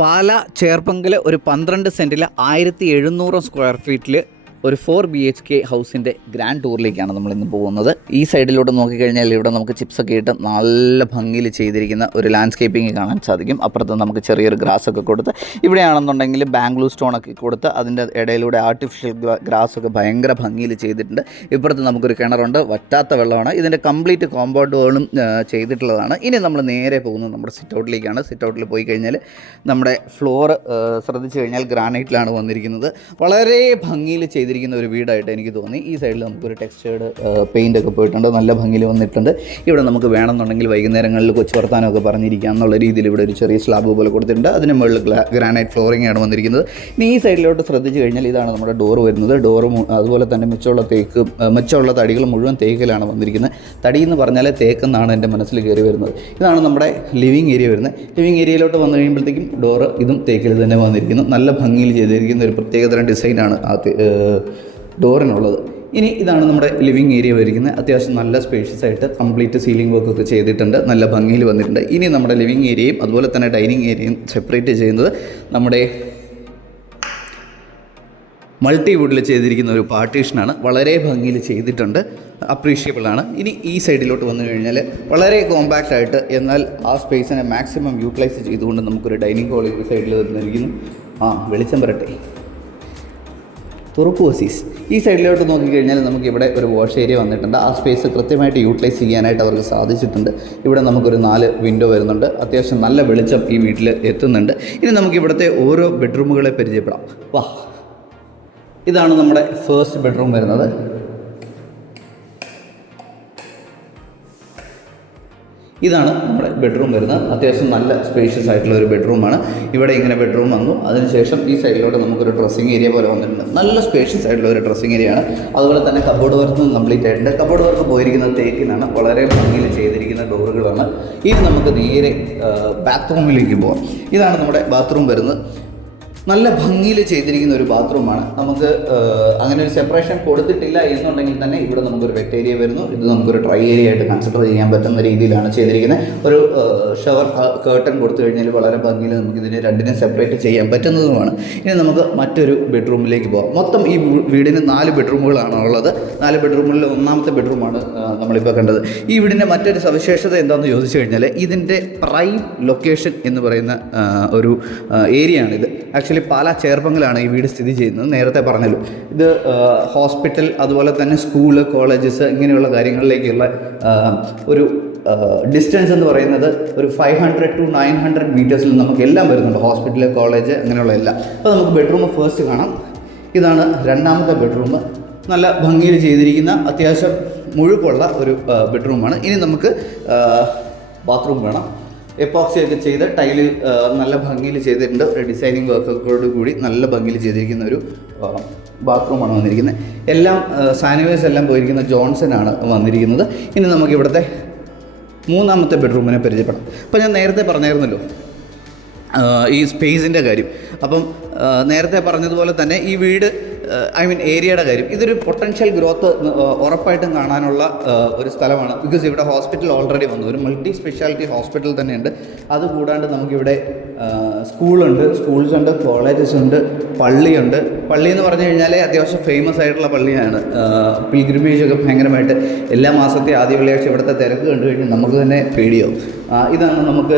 പാല ചേർപ്പങ്കൽ ഒരു 12 സെൻറ്റിൽ 1700 സ്ക്വയർ ഫീറ്റിൽ ഒരു 4 BHK ഹൗസിൻ്റെ ഗ്രാൻഡ് ടൂറിലേക്കാണ് നമ്മളിന്ന് പോകുന്നത്. ഈ സൈഡിലോട്ട് നോക്കിക്കഴിഞ്ഞാൽ ഇവിടെ നമുക്ക് ചിപ്സൊക്കെ ഇട്ട് നല്ല ഭംഗിയിൽ ചെയ്തിരിക്കുന്ന ഒരു ലാൻഡ്സ്കേപ്പിംഗ് കാണാൻ സാധിക്കും. അപ്പുറത്ത് നമുക്ക് ചെറിയൊരു ഗ്രാസൊക്കെ കൊടുത്ത്, ഇവിടെയാണെന്നുണ്ടെങ്കിൽ ബാംഗ്ലൂർ സ്റ്റോണൊക്കെ കൊടുത്ത് അതിൻ്റെ ഇടയിലൂടെ ആർട്ടിഫിഷ്യൽ ഗ്രാസൊക്കെ ഭയങ്കര ഭംഗിയിൽ ചെയ്തിട്ടുണ്ട്. ഇപ്പുറത്ത് നമുക്കൊരു കിണറുണ്ട്, വറ്റാത്ത വെള്ളമാണ്. ഇതിൻ്റെ കംപ്ലീറ്റ് കോമ്പൗണ്ട് വാളും ചെയ്തിട്ടുള്ളതാണ്. ഇനി നമ്മൾ നേരെ പോകുന്നത് നമ്മുടെ സിറ്റ് ഔട്ടിലേക്കാണ്. സിറ്റ് ഔട്ടിൽ പോയി കഴിഞ്ഞാൽ നമ്മുടെ ഫ്ലോർ ശ്രദ്ധിച്ചു കഴിഞ്ഞാൽ ഗ്രാനൈറ്റിലാണ് വന്നിരിക്കുന്നത്. വളരെ ഭംഗിയിൽ ചെയ്തിരിക്കുന്ന ഒരു വീടായിട്ട് എനിക്ക് തോന്നി. ഈ സൈഡിൽ നമുക്കൊരു ടെക്സ്ചേർഡ് പെയിൻ്റൊക്കെ പോയിട്ടുണ്ട്, നല്ല ഭംഗിയിൽ വന്നിട്ടുണ്ട്. ഇവിടെ നമുക്ക് വേണമെന്നുണ്ടെങ്കിൽ വൈകുന്നേരങ്ങളിൽ കൊച്ചു വർത്താനമൊക്കെ പറഞ്ഞിരിക്കാം എന്നുള്ള രീതിയിൽ ഇവിടെ ഒരു ചെറിയ സ്ലാബ് പോലെ കൊടുത്തിട്ടുണ്ട്. അതിന് മുകളിൽ ഗ്രാനൈറ്റ് ഫ്ലോറിംഗ് ആണ് വന്നിരിക്കുന്നത്. ഇനി ഈ സൈഡിലോട്ട് ശ്രദ്ധിച്ചു കഴിഞ്ഞാൽ ഇതാണ് നമ്മുടെ ഡോറ് വരുന്നത്. ഡോറ് അതുപോലെ തന്നെ മിച്ചമുള്ള തടികൾ മുഴുവൻ തേക്കിലാണ് വന്നിരിക്കുന്നത്. തടി എന്ന് പറഞ്ഞാൽ തേക്കെന്നാണ് എൻ്റെ മനസ്സിൽ കയറി വരുന്നത്. ഇതാണ് നമ്മുടെ ലിവിങ് ഏരിയ വരുന്നത്. ലിവിങ് ഏരിയയിലോട്ട് വന്നു കഴിയുമ്പോഴത്തേക്കും ഡോറ് ഇതും തേക്കിൽ തന്നെ വന്നിരിക്കുന്നു. നല്ല ഭംഗിയിൽ ചെയ്തിരിക്കുന്ന ഒരു പ്രത്യേകതരം ഡിസൈനാണ് ആ ഡോറിനുള്ളത്. ഇനി ഇതാണ് നമ്മുടെ ലിവിങ് ഏരിയ വരിക്കുന്നത്. അത്യാവശ്യം നല്ല സ്പേഷ്യസ് ആയിട്ട് കംപ്ലീറ്റ് സീലിംഗ് വർക്കൊക്കെ ചെയ്തിട്ടുണ്ട്, നല്ല ഭംഗിയിൽ വന്നിട്ടുണ്ട്. ഇനി നമ്മുടെ ലിവിങ് ഏരിയയും അതുപോലെ തന്നെ ഡൈനിങ് ഏരിയയും സെപ്പറേറ്റ് ചെയ്യുന്നത് നമ്മുടെ മൾട്ടിവുഡിൽ ചെയ്തിരിക്കുന്ന ഒരു പാർട്ടീഷനാണ്. വളരെ ഭംഗിയിൽ ചെയ്തിട്ടുണ്ട്, അപ്രീഷിയബിളാണ്. ഇനി ഈ സൈഡിലോട്ട് വന്നു കഴിഞ്ഞാൽ വളരെ കോമ്പാക്റ്റ് ആയിട്ട് എന്നാൽ ആ സ്പേസിനെ മാക്സിമം യൂട്ടിലൈസ് ചെയ്തുകൊണ്ട് നമുക്കൊരു ഡൈനിങ് ഹാൾ ഈ സൈഡിൽ വന്നിരിക്കുന്നു. വെളിച്ചം വരട്ടെ, തുറക്കു ഓസീസ്. ഈ സൈഡിലോട്ട് നോക്കിക്കഴിഞ്ഞാൽ നമുക്കിവിടെ ഒരു വാഷ് ഏരിയ വന്നിട്ടുണ്ട്. ആ സ്പേസ് കൃത്യമായിട്ട് യൂട്ടിലൈസ് ചെയ്യാനായിട്ട് അവർക്ക് സാധിച്ചിട്ടുണ്ട്. ഇവിടെ നമുക്കൊരു 4 വിൻഡോ വരുന്നുണ്ട്. അത്യാവശ്യം നല്ല വെളിച്ചം ഈ വീട്ടിൽ എത്തുന്നുണ്ട്. ഇനി നമുക്കിവിടുത്തെ ഓരോ ബെഡ്റൂമുകളെ പരിചയപ്പെടാം. ഇതാണ് നമ്മുടെ ഫസ്റ്റ് ബെഡ്റൂം വരുന്നത്. ഇതാണ് നമ്മുടെ ബെഡ്റൂം വരുന്നത്. അത്യാവശ്യം നല്ല സ്പേഷ്യസ് ആയിട്ടുള്ള ഒരു ബെഡ്റൂമാണ്. ഇവിടെ ഇങ്ങനെ ബെഡ്റൂം വന്നു. അതിനുശേഷം ഈ സൈഡിലോട്ട് നമുക്കൊരു ഡ്രസ്സിങ് ഏരിയ പോലെ വന്നിട്ടുണ്ട്. നല്ല സ്പേഷ്യസ് ആയിട്ടുള്ള ഒരു ഡ്രസ്സിങ് ഏരിയയാണ്. അതുപോലെ തന്നെ കബോർഡ് വർക്ക് കംപ്ലീറ്റ് ആയിട്ടുണ്ട്. കബോർഡ് വർക്ക് പോയിരിക്കുന്നത് തേക്കിനാണ്. വളരെ ഭംഗിയിൽ ചെയ്തിരിക്കുന്ന ഡോറുകളാണ്. ഇനി നമുക്ക് നേരെ ബാത്റൂമിലേക്ക് പോകാം. ഇതാണ് നമ്മുടെ ബാത്റൂം വരുന്നത്. നല്ല ഭംഗിയിൽ ചെയ്തിരിക്കുന്ന ഒരു ബാത്റൂമാണ്. നമുക്ക് അങ്ങനെ ഒരു സെപ്പറേഷൻ കൊടുത്തിട്ടില്ല എന്നുണ്ടെങ്കിൽ തന്നെ ഇവിടെ നമുക്കൊരു വെറ്റ് ഏരിയ വരുന്നു. ഇത് നമുക്കൊരു ഡ്രൈ ഏരിയ ആയിട്ട് കൺസിഡർ ചെയ്യാൻ പറ്റുന്ന രീതിയിലാണ് ചെയ്തിരിക്കുന്നത്. ഒരു ഷവർ കേർട്ടൻ കൊടുത്തു കഴിഞ്ഞാൽ വളരെ ഭംഗിയിൽ നമുക്കിതിനെ രണ്ടിനെ സെപ്പറേറ്റ് ചെയ്യാൻ പറ്റുന്നതുമാണ്. ഇനി നമുക്ക് മറ്റൊരു ബെഡ്റൂമിലേക്ക് പോകാം. മൊത്തം ഈ വീടിന് 4 ബെഡ്റൂമുകളാണ് ഉള്ളത്. 4 ബെഡ്റൂമുകളിൽ ഒന്നാമത്തെ ബെഡ്റൂമാണ് നമ്മളിപ്പോൾ കണ്ടത്. ഈ വീടിൻ്റെ മറ്റൊരു സവിശേഷത എന്താണെന്ന് ചോദിച്ചു കഴിഞ്ഞാൽ ഇതിൻ്റെ പ്രൈം ലൊക്കേഷൻ എന്ന് പറയുന്ന ഒരു ഏരിയ ആണിത്. ആക്ച്വലി പാല ചേർപ്പങ്കലാണ് ഈ വീട് സ്ഥിതി ചെയ്യുന്നത്. നേരത്തെ പറഞ്ഞല്ലോ, ഇത് ഹോസ്പിറ്റൽ അതുപോലെ തന്നെ സ്കൂള്, കോളേജസ് ഇങ്ങനെയുള്ള കാര്യങ്ങളിലേക്കുള്ള ഒരു ഡിസ്റ്റൻസ് എന്ന് പറയുന്നത് ഒരു 500 to 900 മീറ്റേഴ്സിൽ നമുക്ക് എല്ലാം വരുന്നുണ്ട്. ഹോസ്പിറ്റൽ, കോളേജ് അങ്ങനെയുള്ള എല്ലാം. അപ്പോൾ നമുക്ക് ബെഡ്റൂം ഫസ്റ്റ് കാണാം. ഇതാണ് രണ്ടാമത്തെ ബെഡ്റൂം. നല്ല ഭംഗിയിൽ ചെയ്തിരിക്കുന്ന അത്യാവശ്യം മുഴുപ്പുള്ള ഒരു ബെഡ്റൂമാണ്. ഇനി നമുക്ക് ബാത്റൂം വേണം. എപ്പോക്സി ഒക്കെ ചെയ്ത് ടൈല് നല്ല ഭംഗിയിൽ ചെയ്തിട്ടുണ്ട്. ഒരു ഡിസൈനിങ് വർക്കൊക്കെ കൂടി നല്ല ഭംഗിയിൽ ചെയ്തിരിക്കുന്ന ഒരു ബാത്റൂമാണ് വന്നിരിക്കുന്നത്. എല്ലാം സാനിവേഴ്സ് എല്ലാം പോയിരിക്കുന്ന ജോൺസൺ ആണ് വന്നിരിക്കുന്നത്. ഇനി നമുക്ക് ഇവിടുത്തെ മൂന്നാമത്തെ ബെഡ്റൂമിനെ പരിചയപ്പെടാം. അപ്പോൾ ഞാൻ നേരത്തെ പറഞ്ഞായിരുന്നല്ലോ ഈ സ്പേസിൻ്റെ കാര്യം. അപ്പം നേരത്തെ പറഞ്ഞതുപോലെ തന്നെ ഈ വീട് ഏരിയയുടെ കാര്യം, ഇതൊരു പൊട്ടൻഷ്യൽ ഗ്രോത്ത് ഉറപ്പായിട്ടും കാണാനുള്ള ഒരു സ്ഥലമാണ്. ബിക്കോസ് ഇവിടെ ഹോസ്പിറ്റൽ ഓൾറെഡി വന്നു, ഒരു മൾട്ടി സ്പെഷ്യാലിറ്റി ഹോസ്പിറ്റൽ തന്നെയുണ്ട്. അതുകൂടാണ്ട് നമുക്കിവിടെ സ്കൂൾസ് ഉണ്ട്, കോളേജസ് ഉണ്ട്, പള്ളിയുണ്ട്. പള്ളി എന്ന് പറഞ്ഞു കഴിഞ്ഞാൽ അത്യാവശ്യം ഫേമസ് ആയിട്ടുള്ള പള്ളിയാണ്. പിൽഗ്രിമേജ് ഒക്കെ ഭയങ്കരമായിട്ട് എല്ലാ മാസത്തെ ആദ്യ വെള്ളിയാഴ്ച ഇവിടുത്തെ തിരക്ക് കണ്ടു കഴിഞ്ഞാൽ നമുക്ക് തന്നെ പേടിയാവും. ഇതാണ് നമുക്ക്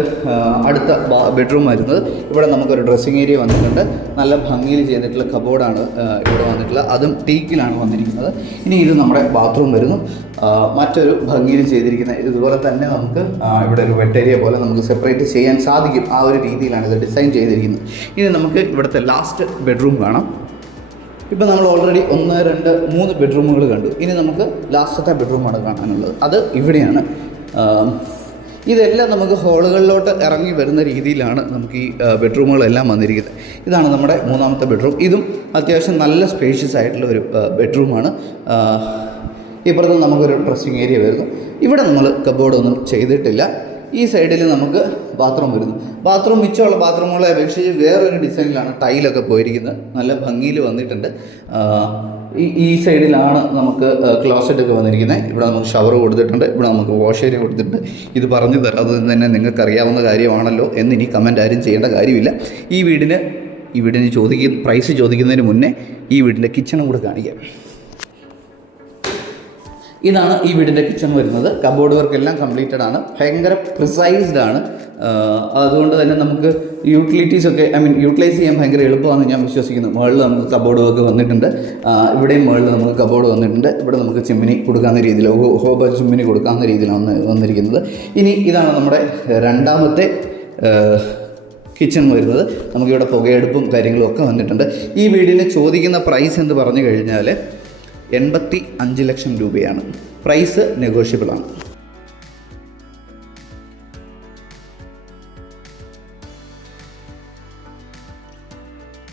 അടുത്ത ബെഡ്റൂം വരുന്നത്. ഇവിടെ നമുക്കൊരു ഡ്രസ്സിങ് ഏരിയ വന്നിട്ടുണ്ട്. നല്ല ഭംഗിയിൽ ചെയ്തിട്ടുള്ള കബോർഡാണ് ഇവിടെ വന്നിട്ടുള്ളത്. അതും ടീക്കിലാണ് വന്നിരിക്കുന്നത്. ഇനി ഇത് നമ്മുടെ ബാത്റൂം വരുന്നു. മറ്റൊരു ഭംഗിയിൽ ചെയ്തിരിക്കുന്ന ഇതുപോലെ തന്നെ നമുക്ക് ഇവിടെ ഒരു വെറ്റ് ഏരിയ പോലെ നമുക്ക് സെപ്പറേറ്റ് ചെയ്യാൻ സാധിക്കും. ആ ഒരു രീതിയിലാണ് ഇത് ഡിസൈൻ ചെയ്തിരിക്കുന്നത്. ഇനി നമുക്ക് ഇവിടുത്തെ ലാസ്റ്റ് ബെഡ്റൂം കാണാം. ഇപ്പോൾ നമ്മൾ ഓൾറെഡി 1, 2, 3 ബെഡ്റൂമുകൾ കണ്ടു. ഇനി നമുക്ക് ലാസ്റ്റത്തെ ബെഡ്റൂമാണ് കാണാനുള്ളത്. അത് ഇവിടെയാണ്. ഇതെല്ലാം നമുക്ക് ഹോളുകളിലോട്ട് ഇറങ്ങി വരുന്ന രീതിയിലാണ് നമുക്ക് ഈ ബെഡ്റൂമുകളെല്ലാം വന്നിരിക്കുന്നത്. ഇതാണ് നമ്മുടെ മൂന്നാമത്തെ ബെഡ്റൂം. ഇതും അത്യാവശ്യം നല്ല സ്പേഷ്യസ് ആയിട്ടുള്ള ഒരു ബെഡ്റൂമാണ്. ഇപ്പുറത്ത് നമുക്കൊരു ഡ്രസ്സിങ് ഏരിയ വരുന്നു. ഇവിടെ നമ്മൾ കബോർഡൊന്നും ചെയ്തിട്ടില്ല. ഈ സൈഡിൽ നമുക്ക് ബാത്റൂം വരുന്നു. ബാത്റൂം മിച്ചമുള്ള ബാത്റൂമുകളെ അപേക്ഷിച്ച് വേറൊരു ഡിസൈനിലാണ് ടൈലൊക്കെ പോയിരിക്കുന്നത്. നല്ല ഭംഗിയിൽ വന്നിട്ടുണ്ട്. ഈ സൈഡിലാണ് നമുക്ക് ക്ലോസറ്റ് ഒക്കെ വന്നിരിക്കുന്നത്. ഇവിടെ നമുക്ക് ഷവർ കൊടുത്തിട്ടുണ്ട്, ഇവിടെ നമുക്ക് വാഷ് ഏരിയ കൊടുത്തിട്ടുണ്ട്. ഇത് പറഞ്ഞു തരാതെ തന്നെ നിങ്ങൾക്ക് അറിയാവുന്ന കാര്യമാണല്ലോ എന്ന് ഇനി കമൻറ്റ് ആരും ചെയ്യേണ്ട കാര്യമില്ല. ഈ വീടിന് പ്രൈസ് ചോദിക്കുന്നതിന് മുന്നേ ഈ വീടിൻ്റെ കിച്ചണും കൂടെ കാണിക്കാം. ഇതാണ് ഈ വീടിൻ്റെ കിച്ചൺ വരുന്നത്. കബോർഡ് വർക്ക് എല്ലാം കംപ്ലീറ്റഡ് ആണ്, ഭയങ്കര പ്രിസൈസ്ഡ് ആണ്. അതുകൊണ്ട് തന്നെ നമുക്ക് യൂട്ടിലിറ്റീസൊക്കെ യൂട്ടിലൈസ് ചെയ്യാൻ ഭയങ്കര എളുപ്പമാണെന്ന് ഞാൻ വിശ്വസിക്കുന്നു. മുകളിൽ നമുക്ക് കബോർഡ് വർക്ക് വന്നിട്ടുണ്ട്, ഇവിടെയും മുകളിൽ നമുക്ക് കബോർഡ് വന്നിട്ടുണ്ട്. ഇവിടെ നമുക്ക് ചിമ്മിനി കൊടുക്കാവുന്ന രീതിയിൽ ഹോബ ചിമ്മിനി കൊടുക്കാവുന്ന രീതിയിലാണ് വന്നിരിക്കുന്നത്. ഇനി ഇതാണ് നമ്മുടെ രണ്ടാമത്തെ കിച്ചൺ വരുന്നത്. നമുക്കിവിടെ പുകയെടുപ്പും കാര്യങ്ങളും ഒക്കെ വന്നിട്ടുണ്ട്. ഈ വീടിന് ചോദിക്കുന്ന പ്രൈസ് എന്ന് പറഞ്ഞു കഴിഞ്ഞാൽ 85 ലക്ഷം രൂപയാണ്. പ്രൈസ് നെഗോഷ്യബിളാണ്.